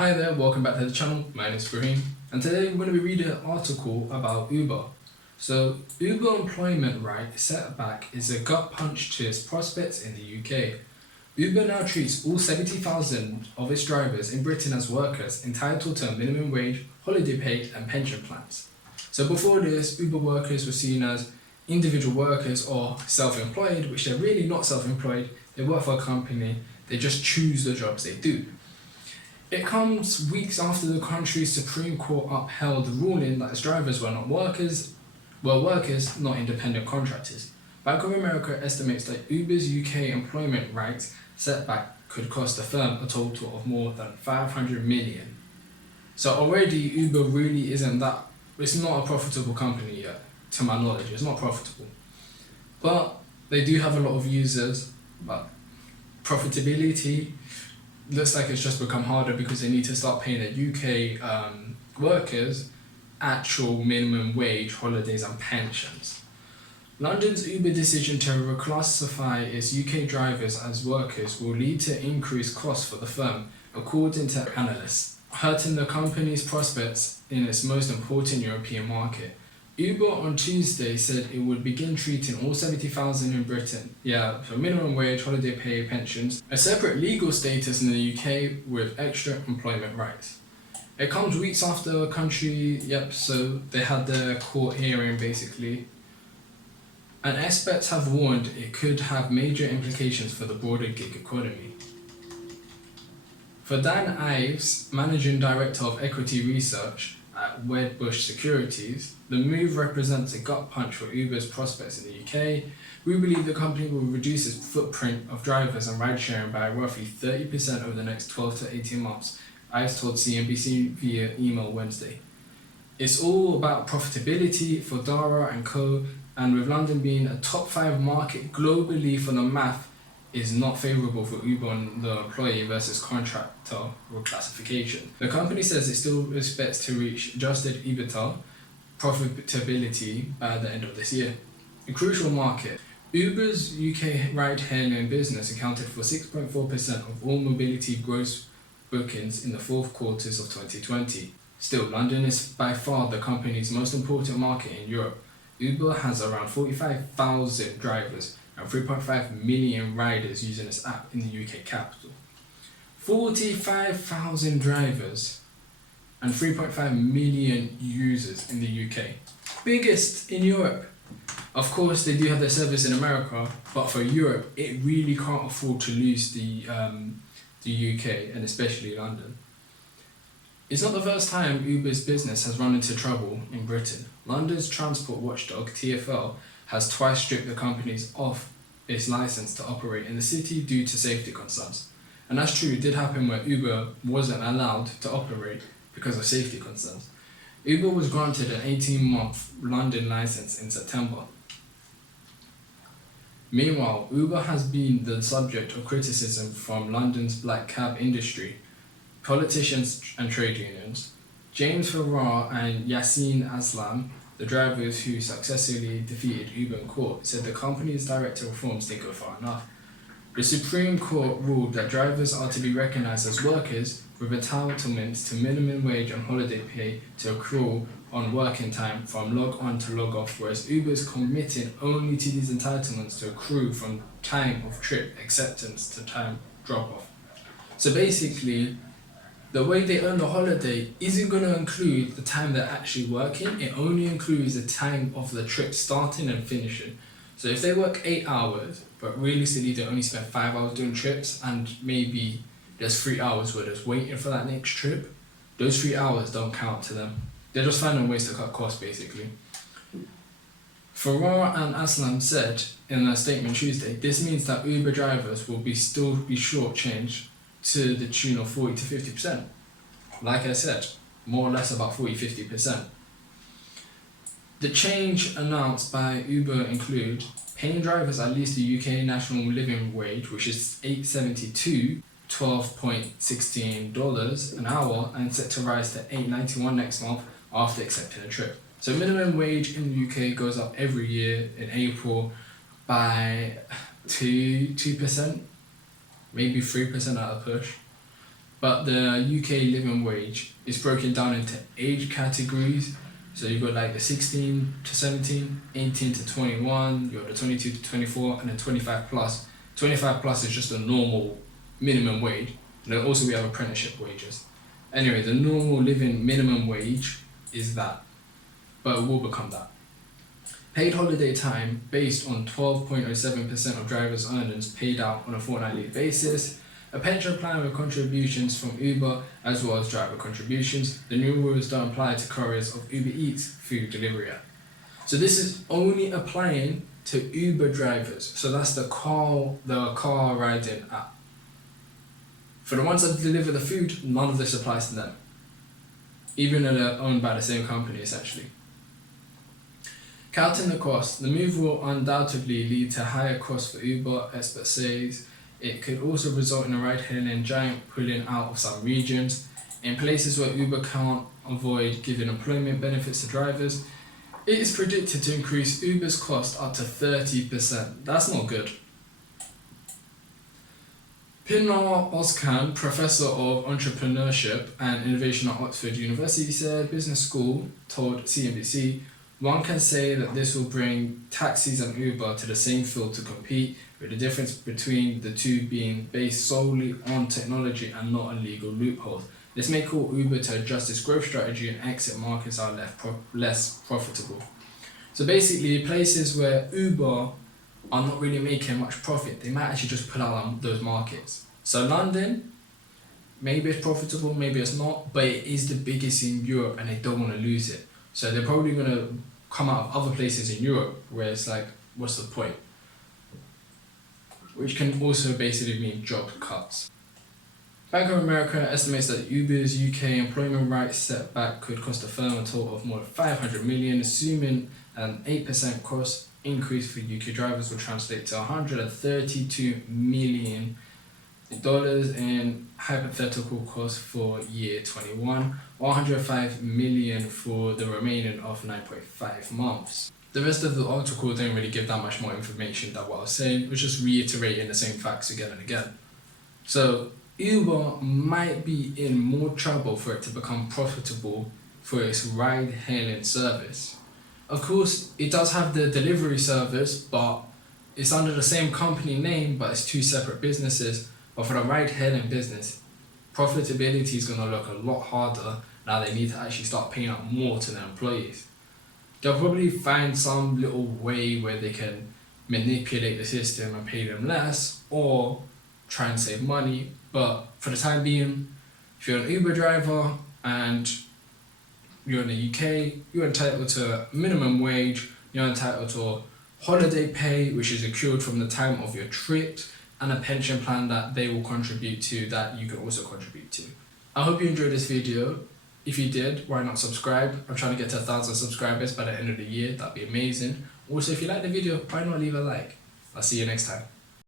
Hi there, welcome back to the channel. My name is Kareem, and today we're going to be reading an article about Uber. So, Uber employment right setback is a gut punch to its prospects in the UK. Uber now treats all 70,000 of its drivers in Britain as workers entitled to a minimum wage, holiday pay, and pension plans. So before this, Uber workers were seen as individual workers or self-employed, which they're really not self-employed. They work for a company, they just choose the jobs they do. It comes weeks after the country's Supreme Court upheld the ruling that its drivers were workers, not independent contractors. Bank of America estimates that Uber's UK employment rights setback could cost the firm a total of more than 500 million. So already Uber really it's not a profitable company yet, to my knowledge, it's not profitable. But they do have a lot of users, but profitability looks like it's just become harder because they need to start paying their UK workers actual minimum wage, holidays and pensions. London's Uber decision to reclassify its UK drivers as workers will lead to increased costs for the firm, according to analysts, hurting the company's prospects in its most important European market. Uber on Tuesday said it would begin treating all 70,000 in Britain, for minimum wage, holiday pay, pensions, a separate legal status in the UK with extra employment rights. It comes weeks after the country, so they had their court hearing basically. And experts have warned it could have major implications for the broader gig economy. For Dan Ives, Managing Director of Equity Research at Wedbush Securities, the move represents a gut punch for Uber's prospects in the UK. We believe the company will reduce its footprint of drivers and ride sharing by roughly 30% over the next 12 to 18 months, Ives told CNBC via email Wednesday. It's all about profitability for Dara and Co, and with London being a top 5 market globally for the math is not favourable for Uber on the employee versus contractor reclassification. The company says it still expects to reach adjusted EBITDA profitability by the end of this year. A crucial market. Uber's UK ride-hailing business accounted for 6.4% of all mobility gross bookings in the fourth quarters of 2020. Still, London is by far the company's most important market in Europe. Uber has around 45,000 drivers and 3.5 million riders using its app in the UK capital. 45,000 drivers and 3.5 million users in the UK. Biggest in Europe. Of course, they do have their service in America, but for Europe, it really can't afford to lose the UK and especially London. It's not the first time Uber's business has run into trouble in Britain. London's transport watchdog, TfL, has twice stripped the companies off its license to operate in the city due to safety concerns. And that's true, it did happen where Uber wasn't allowed to operate because of safety concerns. Uber was granted an 18-month London license in September. Meanwhile, Uber has been the subject of criticism from London's black cab industry, politicians and trade unions. James Farrar and Yassin Aslam, the drivers who successfully defeated Uber in court, said the company's director reforms didn't go far enough. The Supreme Court ruled that drivers are to be recognised as workers with entitlements to minimum wage and holiday pay to accrue on working time from log on to log off, whereas Uber is committed only to these entitlements to accrue from time of trip acceptance to time drop off. So basically, the way they earn the holiday isn't going to include the time they're actually working, it only includes the time of the trip starting and finishing. So if they work 8 hours, but realistically they only spend 5 hours doing trips, and maybe there's 3 hours where they're just waiting for that next trip, those 3 hours don't count to them. They're just finding ways to cut costs basically. Farrar and Aslam said in a statement Tuesday, this means that Uber drivers will still be shortchanged to the tune of 40 to 50%. Like I said, more or less about 40-50%. The change announced by Uber include paying drivers at least the UK national living wage, which is $8.72, $12.16 an hour, and set to rise to $8.91 next month after accepting a trip. So minimum wage in the UK goes up every year in April by 2%, maybe 3% at a push. But the UK living wage is broken down into age categories. So you've got like the 16 to 17, 18 to 21, you've got the 22 to 24, and then 25 plus. 25 plus is just a normal minimum wage. And then also we have apprenticeship wages. Anyway, the normal living minimum wage is that, but it will become that. Paid holiday time based on 12.07% of drivers' earnings paid out on a fortnightly basis. A pension plan with contributions from Uber as well as driver contributions. The new rules don't apply to couriers of Uber Eats food delivery app. So this is only applying to Uber drivers. So that's the car riding app. For the ones that deliver the food, none of this applies to them. Even though they're owned by the same company essentially. Counting the cost, the move will undoubtedly lead to higher costs for Uber, expert says. It could also result in a ride-hailing giant pulling out of some regions. In places where Uber can't avoid giving employment benefits to drivers, it is predicted to increase Uber's cost up to 30%. That's not good. Pinar Ozkan, Professor of Entrepreneurship and Innovation at Oxford University, said Business School told CNBC, one can say that this will bring taxis and Uber to the same field to compete, with the difference between the two being based solely on technology and not on legal loopholes. This may cause Uber to adjust its growth strategy and exit markets are less profitable. So basically, places where Uber are not really making much profit, they might actually just pull out on those markets. So London, maybe it's profitable, maybe it's not, but it is the biggest in Europe and they don't want to lose it. So they're probably going to come out of other places in Europe where it's like, what's the point? Which can also basically mean job cuts. Bank of America estimates that Uber's UK employment rights setback could cost the firm a total of more than 500 million, assuming an 8% cost increase for UK drivers will translate to $132 million in hypothetical costs for year 21, or 105 million for the remaining of 9.5 months. The rest of the article didn't really give that much more information than what I was saying, it was just reiterating the same facts again and again. So Uber might be in more trouble for it to become profitable for its ride-hailing service. Of course, it does have the delivery service, but it's under the same company name, but it's two separate businesses. But for the ride-hailing business, profitability is going to look a lot harder now they need to actually start paying out more to their employees. They'll probably find some little way where they can manipulate the system and pay them less or try and save money. But for the time being, if you're an Uber driver and you're in the UK, you're entitled to a minimum wage, you're entitled to holiday pay, which is accrued from the time of your trip, and a pension plan that they will contribute to that you can also contribute to. I hope you enjoyed this video. If you did, why not subscribe? I'm trying to get to 1,000 subscribers by the end of the year. That'd be amazing. Also, if you like the video, why not leave a like? I'll see you next time.